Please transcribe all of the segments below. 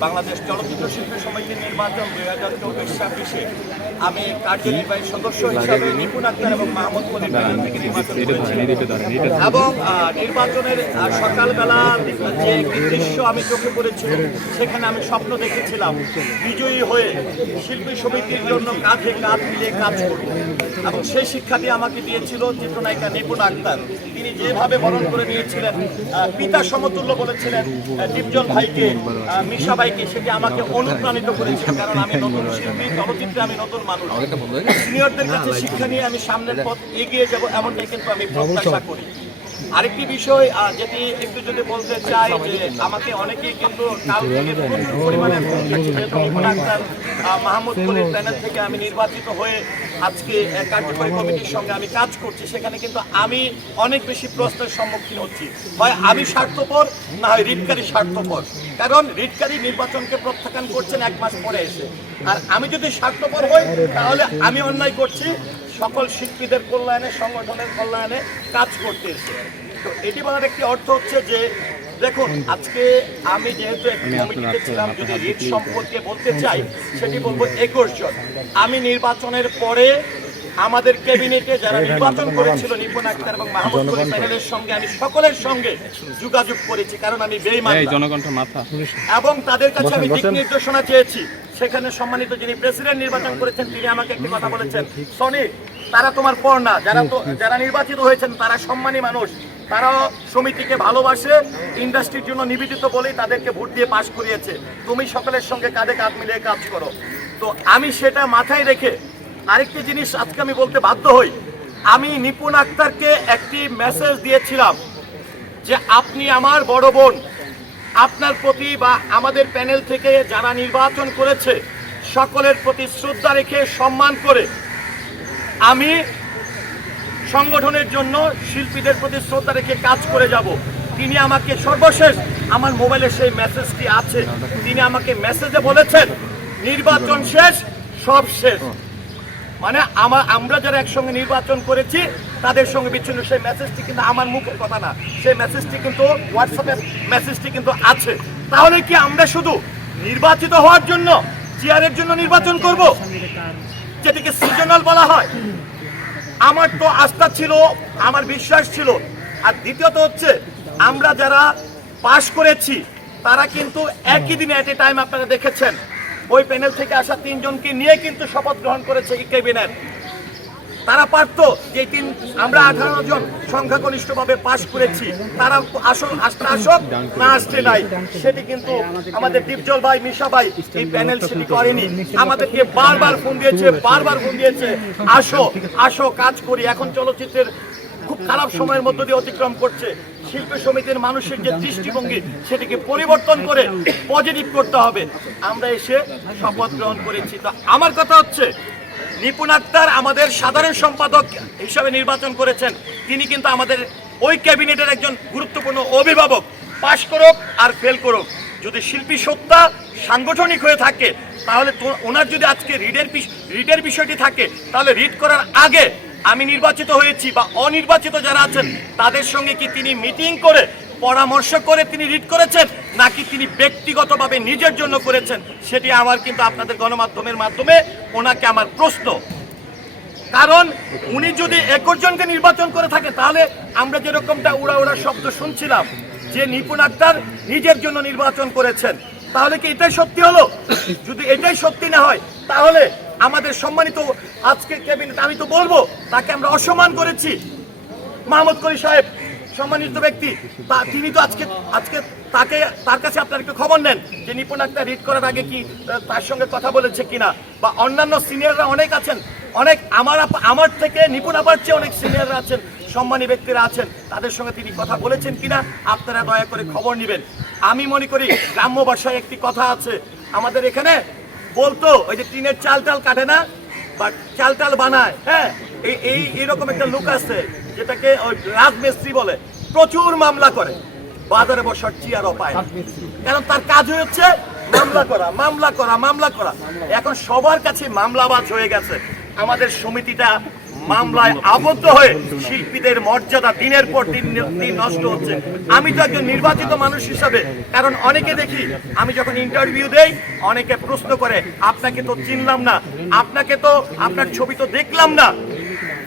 বাংলাদেশ চলচ্চিত্র শিল্পী সমিতির নির্বাচন দুই হাজার চব্বিশ ছাব্বিশে আমি কার্যনির্বাহী সদস্য হিসাবে নিপুণ আক্তার এবং মাহমুদ থেকে নির্বাচন এবং নির্বাচনের সকালবেলা যে একটি দৃশ্য আমি চোখে পড়েছি সেখানে আমি স্বপ্ন দেখেছিলাম বিজয়ী হয়ে শিল্পী সমিতির জন্য কাঁধে কাঁধ মিলিয়ে কাজ করব। এবং সেই শিক্ষাটি আমাকে দিয়েছিল চিত্রনায়িকা নিপুণ আক্তার। তিনি যেভাবে বরণ করে নিয়েছিলেন পিতা সমতুল্য বলেছিলেন দীপজন ভাইকে মিশা ভাইকে সেটি আমাকে অনুপ্রাণিত করেছে কারণ আমি নতুন শিল্পী চলচ্চিত্রে আমি নতুন মানুষ। সিনিয়রদের কাছে শিক্ষা নিয়ে আমি সামনের পথ এগিয়ে যাব এমনটাই কিন্তু আমি প্রত্যাশা করি। আরেকটি বিষয় যেটি একটু যদি বলতে চাই যে আমাকে অনেকেই কিন্তু কাল থেকে প্রচুর পরিমাণে ফোন করছে। যেহেতু নিপুণ আক্তার, আহ, মাহমুদ কলির প্যানেল থেকে আমি নির্বাচিত হয়ে আজকে কার্যকরী কমিটির সঙ্গে আমি কাজ করছি সেখানে কিন্তু আমি অনেক বেশি প্রশ্নের সম্মুখীন হচ্ছি হয় আমি স্বার্থপর না হয় রিটকারী স্বার্থপর কারণ রিটকারী নির্বাচনকে প্রত্যাখ্যান করছেন এক মাস পরে এসে আর আমি যদি স্বার্থপর হই তাহলে আমি অন্যায় করছি সকল শিল্পীদের কল্যাণে সংগঠনের কল্যাণে কাজ করতে এসে তো এটি বলার একটি অর্থ হচ্ছে যে দেখুন আজকে আমি যেহেতু একটি কমিটিতে ছিলাম যদি রিট সম্পর্কে বলতে চাই সেটি বলব একুশ জন। আমি নির্বাচনের পরে আমাদের ক্যাবিনেটে যারা নির্বাচন করেছিল নিপুণ আক্তার এবং মাহমুদ প্যানেলের সঙ্গে আমি সকলের সঙ্গে যোগাযোগ করেছি কারণ আমি বেইমান মাথা। এবং তাদের কাছে আমি দিক নির্দেশনা চেয়েছি। সেখানে সম্মানিত যিনি প্রেসিডেন্ট নির্বাচন করেছেন তিনি আমাকে একটি কথা বলেছেন। সনি তারা তোমার পর না যারা তো যারা নির্বাচিত হয়েছেন তারা সম্মানী মানুষ। তারা সমিতিকে ভালোবাসে ইন্ডাস্ট্রির জন্য নিবেদিত বলেই তাদেরকে ভোট দিয়ে পাশ করিয়েছে। তুমি সকলের সঙ্গে কাঁধে কাঁধ মিলিয়ে কাজ করো। তো আমি সেটা মাথায় রেখে আরেকটি জিনিস আজকে আমি বলতে বাধ্য হই। আমি নিপুণ আক্তারকে একটি মেসেজ দিয়েছিলাম যে আপনি আমার বড় বোন আপনার প্রতি বা আমাদের প্যানেল থেকে যারা নির্বাচন করেছে সকলের প্রতি শ্রদ্ধা রেখে সম্মান করে আমি সংগঠনের জন্য শিল্পীদের প্রতি শ্রদ্ধা রেখে কাজ করে যাব। তিনি আমাকে সর্বশেষ আমার মোবাইলে সেই মেসেজটি আছে। তিনি আমাকে মেসেজে বলেছেন, নির্বাচন শেষ, সব শেষ। মানে আমার আমরা যারা একসঙ্গে নির্বাচন করেছি, তাদের সঙ্গে বিচ্ছিন্ন। সেই মেসেজটি কিন্তু আমার মুখের কথা না। সেই মেসেজটি কিন্তু হোয়াটসঅ্যাপের মেসেজটি কিন্তু আছে। তাহলে কি আমরা শুধু নির্বাচিত হওয়ার জন্য, চেয়ারের জন্য নির্বাচন করব? যেটিকে সিজনাল বলা হয়। আমার তো আস্থা ছিল, আমার বিশ্বাস ছিল। আর দ্বিতীয়ত হচ্ছে, আমরা যারা পাশ করেছি, তারা কিন্তু একই দিনে এট এ টাইম আপনারা দেখেছেন। ওই প্যানেল থেকে আসা তিনজনকে নিয়ে কিন্তু শপথ গ্রহণ করেছে এই ক্যাবিনেট তারা পারত যে তিন আমরা আঠারো জন সংখ্যাগরিষ্ঠভাবে পাশ করেছি। তারা আসল আসতে আসক, না আসতে নাই। সেটি কিন্তু আমাদের দীপজল ভাই, মিশা ভাই এই প্যানেল সেটি করেনি। আমাদেরকে বারবার ফোন দিয়েছে, বারবার ফোন দিয়েছে, আসো আসো, কাজ করি। এখন চলচ্চিত্রের খুব খারাপ সময়ের মধ্য দিয়ে অতিক্রম করছে। শিল্প সমিতির মানুষের যে দৃষ্টিভঙ্গি, সেটিকে পরিবর্তন করে পজিটিভ করতে হবে। আমরা এসে শপথ গ্রহণ করেছি। তো আমার কথা হচ্ছে নিপুণ আক্তার আমাদের সাধারণ সম্পাদক হিসাবে নির্বাচন করেছেন। তিনি কিন্তু আমাদের ওই ক্যাবিনেটের একজন গুরুত্বপূর্ণ অভিভাবক। পাশ করুক আর ফেল করুক। যদি শিল্পী সত্তা সাংগঠনিক হয়ে থাকে, তাহলে ওনার যদি আজকে রিডের রিডের বিষয়টি থাকে, তাহলে রিড করার আগে আমি নির্বাচিত হয়েছি বা অনির্বাচিত যারা আছেন, তাদের সঙ্গে কি তিনি মিটিং করে পরামর্শ করে তিনি রিড করেছেন, নাকি তিনি ব্যক্তিগতভাবে নিজের জন্য করেছেন, সেটি আমার কিন্তু আপনাদের গণমাধ্যমের মাধ্যমে ওনাকে আমার প্রশ্ন। কারণ উনি যদি একুশ জনকে নির্বাচন করে থাকে, তাহলে আমরা যেরকমটা উড়া উড়া শব্দ শুনছিলাম, যে নিপুণ আক্তার নিজের জন্য নির্বাচন করেছেন, তাহলে কি এটাই সত্যি হলো? যদি এটাই সত্যি না হয়, তাহলে আমাদের সম্মানিত আজকে ক্যাবিনেট, আমি তো বলব, তাকে আমরা অসম্মান করেছি। মাহমুদ করি সাহেব সম্মানিত ব্যক্তি, তা- তিনি তো আজকে আজকে তাকে, তার কাছে আপনার একটু খবর নেন যে নিপুণ আক্তার রিড করার আগে কি তার সঙ্গে কথা বলেছে কিনা। বা অন্যান্য সিনিয়ররা অনেক আছেন, অনেক আমার আমার থেকে নিপুণ আপার চেয়ে অনেক সিনিয়ররা আছেন, সম্মানী ব্যক্তিরা আছেন, তাদের সঙ্গে তিনি কথা বলেছেন কিনা, আপনারা দয়া করে খবর নেবেন। আমি মনে করি গ্রাম্য ভাষায় একটি কথা আছে, আমাদের এখানে বলতো, ওই যে টিনের চাল টাল কাটে না বা চাল টাল বানায় হ্যাঁ? এই এই এরকম একটা লোক আছে যেটাকে ওই রাজমিস্ত্রি বলে প্রচুর মামলা করে। বাজারে বসার চেয়ারও পায় কারণ তার কাজ হচ্ছে মামলা করা মামলা করা মামলা করা। এখন সবার কাছে মামলাবাজ হয়ে গেছে। আমাদের সমিতিটা মামলায় আবদ্ধ হয়ে শিল্পীদের মর্যাদা দিনের পর দিন দিন নষ্ট হচ্ছে। আমি তো একজন নির্বাচিত মানুষ হিসাবে কারণ অনেকে দেখি আমি যখন ইন্টারভিউ দেই অনেকে প্রশ্ন করে আপনাকে তো চিনলাম না। আপনাকে তো আপনার ছবি তো দেখলাম না।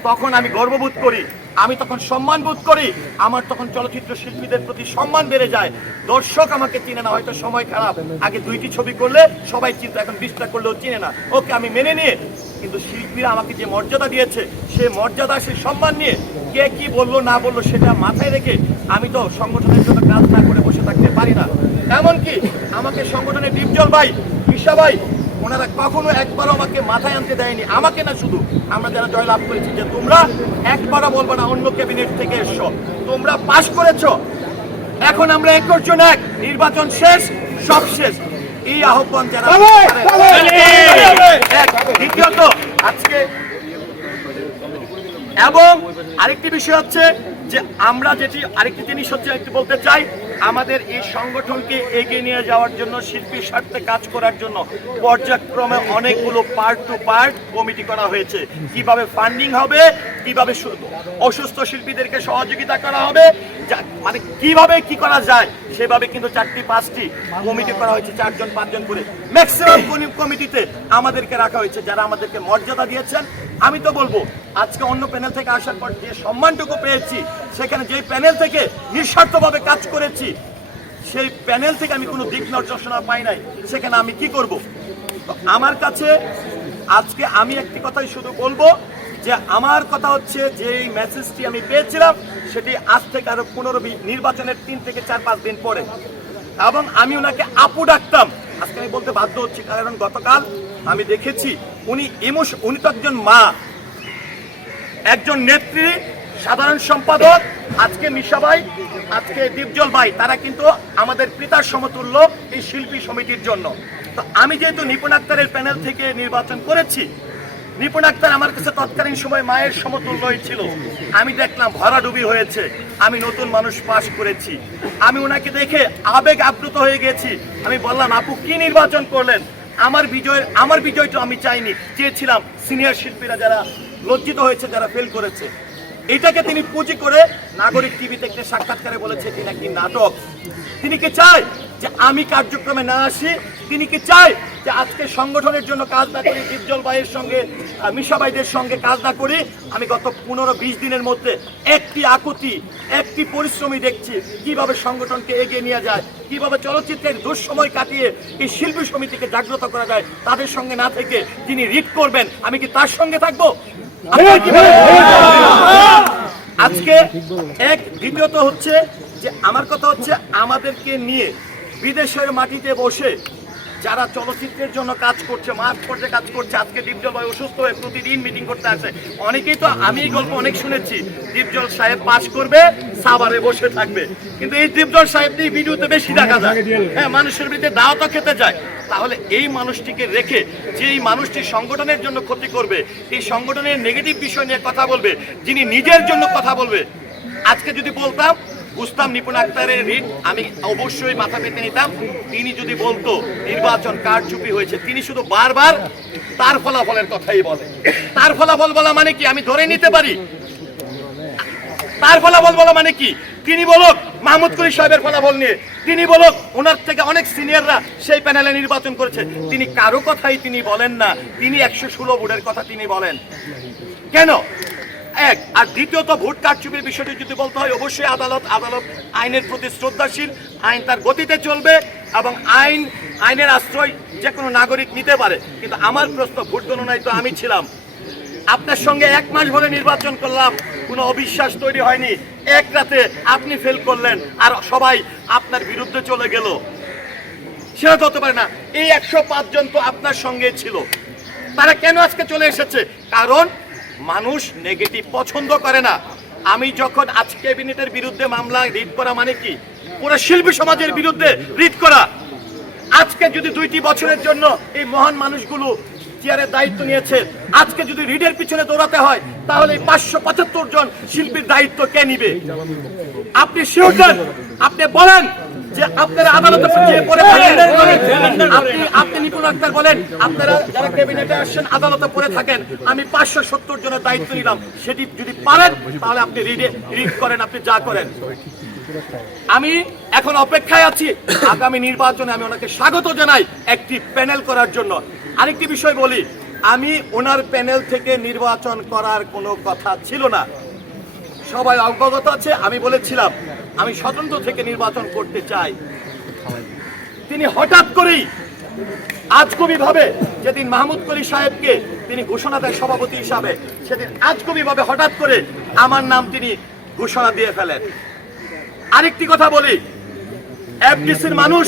তখন আমি গর্ববোধ করি, আমি তখন সম্মান বোধ করি, আমার তখন চলচ্চিত্র শিল্পীদের প্রতি সম্মান বেড়ে যায়। দর্শক আমাকে চিনে না, হয়তো সময় খারাপ। আগে দুইটি ছবি করলে সবাই চিনতো, এখন বিশটা করলেও চিনে না। ওকে, আমি মেনে নিয়ে, কিন্তু শিল্পীরা আমাকে যে মর্যাদা দিয়েছে, সে মর্যাদা, সে সম্মান নিয়ে কে কি বলল, না বলল, সেটা মাথায় রেখে আমি তো সংগঠনের জন্য কাজ না করে বসে থাকতে পারি না। এমনকি আমাকে সংগঠনের ডিপজল ভাই, ঈশা ভাই ওনারা কখনো একবারও আমাকে মাথায় আনতে দেয়নি। আমাকে না শুধু। আমরা যারা জয়লাভ করেছি যে তোমরা একবারও বলব না অন্য ক্যাবিনেট থেকে এসছো তোমরা পাশ করেছ। এখন আমরা এক একজন এক। নির্বাচন শেষ সব শেষ। এই আহ্বান যারা দ্বিতীয়ত আজকে এবং আরেকটি বিষয় হচ্ছে যে আমরা যেটি আরেকটি জিনিস হচ্ছে একটু বলতে চাই আমাদের এই সংগঠনকে এগিয়ে নিয়ে যাওয়ার জন্য, শিল্পীর স্বার্থে কাজ করার জন্য পর্যায়ক্রমে অনেকগুলো পার্ট টু পার্ট কমিটি করা হয়েছে। কীভাবে ফান্ডিং হবে, কীভাবে অসুস্থ শিল্পীদেরকে সহযোগিতা করা হবে মানে কীভাবে কি করা যায়, সেভাবে কিন্তু চারটি, পাঁচটি কমিটি করা হয়েছে, চারজন, পাঁচজন করে। ম্যাক্সিমাম কমিটিতে আমাদেরকে রাখা হয়েছে, যারা আমাদেরকে মর্যাদা দিয়েছেন। আমি তো বলব, আজকে অন্য প্যানেল থেকে আসার পর যে সম্মানটুকু পেয়েছি, সেখানে যে প্যানেল থেকে নিঃস্বার্থভাবে কাজ করেছি, সেই প্যানেল থেকে আমি কোনো দিক নির্দেশনা পাই নাই। সেখানে আমি কি করব? আমার কাছে আজকে আমি একটি কথাই শুধু বলব যে আমার কথা হচ্ছে যে মেসেজটি আমি পেয়েছিলাম, সেটি আজ থেকে আরও পনেরো নির্বাচনের তিন থেকে চার পাঁচ দিন পরে। এবং আমি ওনাকে আপু ডাকতাম। আজকে আমি বলতে বাধ্য হচ্ছি, কারণ গতকাল আমি দেখেছি উনি ইমোশ, উনি তো একজন মা। একজন নেত্রী, সাধারণ সম্পাদক, আজকে মিশাবাই আজকে দীপজল ভাই, তারা কিন্তু আমাদের পিতার সমতুল্য এই শিল্পী সমিতির জন্য। তো আমি যেহেতু নিপুণ আক্তারের প্যানেল থেকে নির্বাচন করেছি, নিপুণ আক্তার আমার কাছে তৎকালীন সময় মায়ের সমতুল্যই ছিল। আমি দেখলাম ভরাডুবি হয়েছে, আমি নতুন মানুষ পাশ করেছি। আমি ওনাকে দেখে আবেগ আপ্লুত হয়ে গেছি। আমি বললাম, আপু, কি নির্বাচন করলেন? আমার বিজয়, আমার বিজয়টা আমি চাইনি। চেয়েছিলাম সিনিয়র শিল্পীরা যারা লজ্জিত হয়েছে, যারা ফেল করেছে। এটাকে তিনি পুঁজি করে নাগরিক টিভিতে একটা সাক্ষাৎকারে বলেছে তিনি একটি নাটক? তিনি কি চায়? যে আমি কার্যক্রমে না আসি তিনি কি চায় যে আজকে সংগঠনের জন্য কাজ না করি দীপজল ভাইয়ের সঙ্গে আহ, মিশা ভাইদের সঙ্গে কাজ না করি? আমি গত পনেরো বিশ দিনের মধ্যে একটি আকুতি একটি পরিশ্রমী দেখছি কীভাবে সংগঠনকে এগিয়ে নিয়ে যায় কীভাবে চলচ্চিত্রের দুঃসময় কাটিয়ে এই শিল্পী সমিতিকে জাগ্রত করা যায় তাদের সঙ্গে না থেকে তিনি রিড করবেন। আমি কি তার সঙ্গে থাকব? আজকে এক দ্বিতীয়ত হচ্ছে যে আমার কথা হচ্ছে আমাদেরকে নিয়ে বিদেশের মাটিতে বসে যারা চলচ্চিত্রের জন্য কাজ করছে মাঠ পর্যায়ে কাজ করছে, আজকে দীপজল ভাই অসুস্থ হয়ে প্রতিদিন মিটিং করতে আসে। অনেকেই তো আমি এই গল্প অনেক শুনেছি, দীপজল সাহেব পাশ করবে, সাভারে বসে থাকবে। কিন্তু এই দীপজল সাহেবটি ভিডিওতে বেশি দেখা যায়। হ্যাঁ মানুষের বিরুদ্ধে দাওয়াতও খেতে যায়। তাহলে এই মানুষটিকে রেখে যে এই মানুষটি সংগঠনের জন্য ক্ষতি করবে, এই সংগঠনের নেগেটিভ বিষয় নিয়ে কথা বলবে, যিনি নিজের জন্য কথা বলবে, আজকে যদি বলতাম বুঝতাম নিপুণ আক্তারের রিট, আমি অবশ্যই মাথা পেতে নিতাম। তিনি যদি বলতো, নির্বাচন কারচুপি হয়েছে, তিনি শুধু বারবার তার ফলাফলের কথাই বলে। তার ফলাফল বলা মানে কি? আমি ধরে নিতে পারি? তার ফলাফল বলা মানে কি? তিনি বলুক, মাহমুদ কুলি সাহেবের ফলাফল নিয়ে। তিনি বলুক, ওনার থেকে অনেক সিনিয়ররা সেই প্যানেলে নির্বাচন করেছে। তিনি কারও কথাই তিনি বলেন না। তিনি একশো ষোলো ভোটের কথা তিনি বলেন। কেন? এক। আর দ্বিতীয়ত ভোট কারচুপির বিষয়টি যদি বলতে হয়, অবশ্যই আদালত আদালত আইনের প্রতি শ্রদ্ধাশীল, আইন তার গতিতে চলবে এবং আইন, আইনের আশ্রয় যে কোনো নাগরিক নিতে পারে। কিন্তু আমার প্রশ্ন, ভোট গণনায় তো আমি ছিলাম। আপনার সঙ্গে এক মাস ধরে নির্বাচন করলাম, কোনো অবিশ্বাস তৈরি হয়নি। এক রাতে আপনি ফেল করলেন, আর সবাই আপনার বিরুদ্ধে চলে গেল। সেটা হতে পারে না। এই একশো জন তো আপনার সঙ্গে ছিল। তারা কেন আজকে চলে এসেছে? কারণ মানুষ নেগেটিভ পছন্দ করে না। আমি যখন আজ ক্যাবিনেটের বিরুদ্ধে মামলা রিড করা মানে কি? পুরো শিল্পী সমাজের বিরুদ্ধে রিড করা। আজকে যদি দুইটি বছরের জন্য এই মহান মানুষগুলো চেয়ারের দায়িত্ব নিয়েছে, আজকে যদি রিডের পিছনে দৌড়াতে হয়, তাহলে এই পাঁচশো পঁচাত্তর জন শিল্পীর দায়িত্ব কে নিবে? আপনি শিওর আপনি বলেন? যে আপনারা আদালতে যে পড়ে থাকেন। আপনি আপনি নিপুণ আক্তার বলেন আপনারা যারা ক্যাবিনেটে আসছেন আদালতে পড়ে থাকেন আমি পাঁচশো সত্তর জনের দায়িত্ব নিলাম। সেটি যদি পারেন তাহলে আপনি রিডে রিড করেন আপনি যা করেন। আমি এখন অপেক্ষায় আছি। আগামী নির্বাচনে আমি ওনাকে স্বাগত জানাই একটি প্যানেল করার জন্য। আরেকটি বিষয় বলি আমি ওনার প্যানেল থেকে নির্বাচন করার কোনো কথা ছিল না। সবাই অবগত আছে আমি বলেছিলাম আমি স্বতন্ত্র থেকে নির্বাচন করতে চাই। তিনি হঠাৎ করেই আজকবি ভাবে যেদিন মাহমুদ কলি সাহেবকে তিনি ঘোষণা দেয় সভাপতি হিসাবে, সেদিন আজকবি ভাবে হঠাৎ করে আমার নাম তিনি ঘোষণা দিয়ে ফেলেন। আরেকটি কথা বলি, এফডিসির মানুষ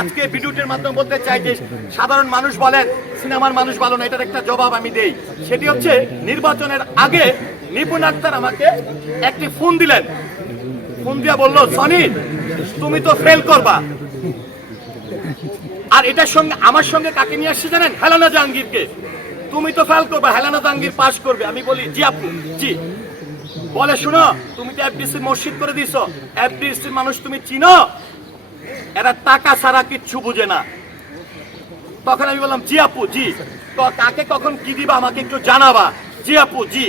আজকে ভিডিওটির মাধ্যমে বলতে চাই যে সাধারণ মানুষ বলেন, সিনেমার মানুষ ভালো না, এটার একটা জবাব আমি দেই। সেটি হচ্ছে নির্বাচনের আগে নিপুণ আক্তার আমাকে একটি ফোন দিলেন। ফোন দিয়া বলল, সনি, তুমি তো ফেল করবা। আর এটার সঙ্গে, আমার সঙ্গে কাকে নিয়ে আসছে জানেন? হেলানা জাহাঙ্গীরকে। তুমি তো ফেল করবে, হেলানা জাহাঙ্গীর পাস করবে। আমি বলি, জি আপু, জি। বলে, শুনো, তুমি তো এফডিসি মসজিদ করে দিছো। এফডিসির মানুষ তুমি চিনো? এরা টাকা ছাড়া কিচ্ছু বুঝে না। তখন আমি বললাম, জি আপু, জি। তো কাকে কখন কি দিবা আমাকে একটু জানাবা। জি আপু, জি।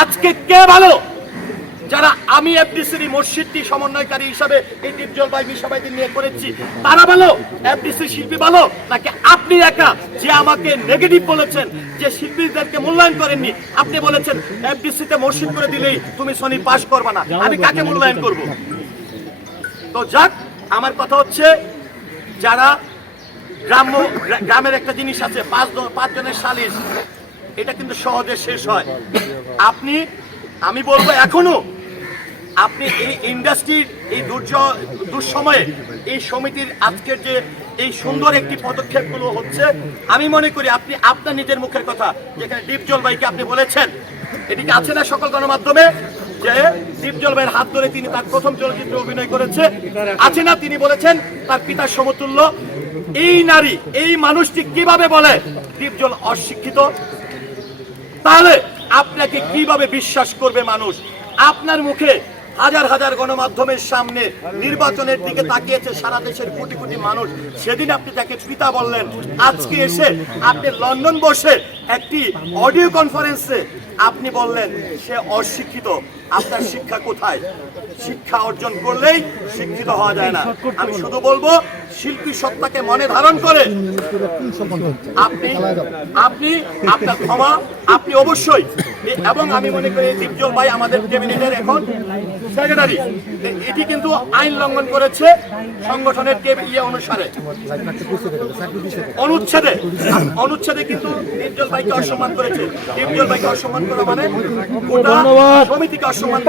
আজকে কে ভালো? যারা আমি এফডিসির মসজিদটি সমন্বয়কারী হিসাবে এই দীপজল ভাই মিশাবাইদের নিয়ে করেছি তারা ভালো? এফডিসির শিল্পী ভালো? নাকি আপনি একা? যে আমাকে নেগেটিভ বলেছেন যে শিল্পীদেরকে মূল্যায়ন করেননি আপনি বলেছেন এফডিসিতে মসজিদ করে দিলেই তুমি সনি পাস করবে না। আমি কাকে মূল্যায়ন করব? তো যাক আমার কথা হচ্ছে যারা গ্রাম্য গ্রামের একটা জিনিস আছে পাঁচ জন- পাঁচ জনের সালিশ এটা কিন্তু সহজে শেষ হয়। আপনি আমি বলব এখনও আপনি এই ইন্ডাস্ট্রির এই দুঃসময়ে এই সমিতির আজকের যে এই সুন্দর একটি পদক্ষেপগুলো হচ্ছে, আমি মনে করি আপনি আপনার নিজের মুখের কথা যেখানে দীপ জলবাইকে আপনি বলেছেন, এদিকে আছে না সকল গণমাধ্যমে যে দীপ জলবাইয়ের হাত ধরে তিনি তার প্রথম চলচ্চিত্রে অভিনয় করেছে, আছে না তিনি বলেছেন তার পিতার সমতুল্য, এই নারী, এই মানুষটি কীভাবে বলে দীপজল অশিক্ষিত? তাহলে আপনাকে কীভাবে বিশ্বাস করবে মানুষ? আপনার মুখে হাজার হাজার গণমাধ্যমের সামনে নির্বাচনের দিকে তাকিয়েছে সারা দেশের কোটি কোটি মানুষ। সেদিন আপনি তাকে পিতা বললেন। আজকে এসে আপনি লন্ডন বসে একটি অডিও কনফারেন্সে আপনি বললেন, সে অশিক্ষিত, আপনার শিক্ষা কোথায়? শিক্ষা অর্জন করলেই শিক্ষিত হওয়া যায় না। আমি শুধু বলব শিল্পী সত্তাকে মনে ধারণ করে। আপনি আপনি আপনার ক্ষমা আপনি অবশ্যই। এবং আমি মনে করি দীপজল ভাই আমাদের ক্যাবিনেটের এখন সেক্রেটারি এটি কিন্তু আইন লঙ্ঘন করেছে সংগঠনের ইয়ে অনুসারে। অনুচ্ছেদে অনুচ্ছেদে কিন্তু দীপজল ভাইকে অসম্মান করেছে। দীপজল ভাইকে অসম্মান করা মানে গোটা সমিতিকে অসম্মান।